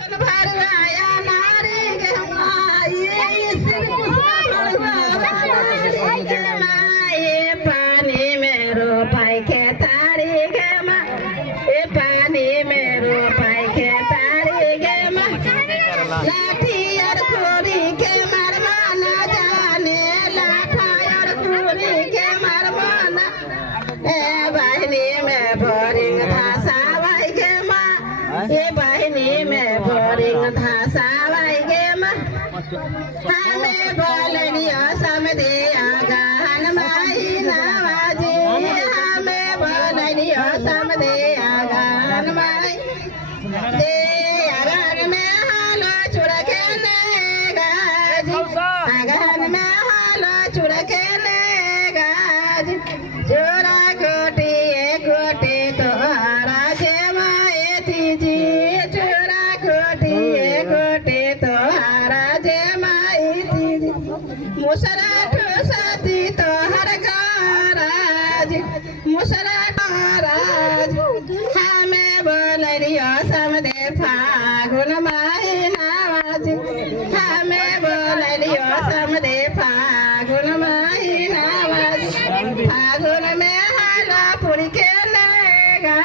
भरवाया नारी के माए सिर ये पानी में रोपाई के तारी के माँ ये पानी में रोपाई के तारी के माँ लाठी और खोरी के मरमाना जाने लाठा और खोरी के मरमाना ए बहनी में बोरिंग था सावाई के माँ ये बहनी में बोरिंग था सावाई के माँ हमें बोलनियो समझिया गान माई नवाजी हमें बोलनियो समझिया गान माई दे अगन में हालो चुड़के ने गाजी अगन में हालो चुड़के ने गाजी चोरा कोटी तो राजे माए तीजी चोरा कोटी तो राजे माए तीजी मुसरा ठोसती तो हर गाराज मुसरा गाराज हमें बोलरियो समदे फागुन माही नावाज हमें बोलरियो समदे फागुन माही नावाज फागुन में हाला पुरी के लेगा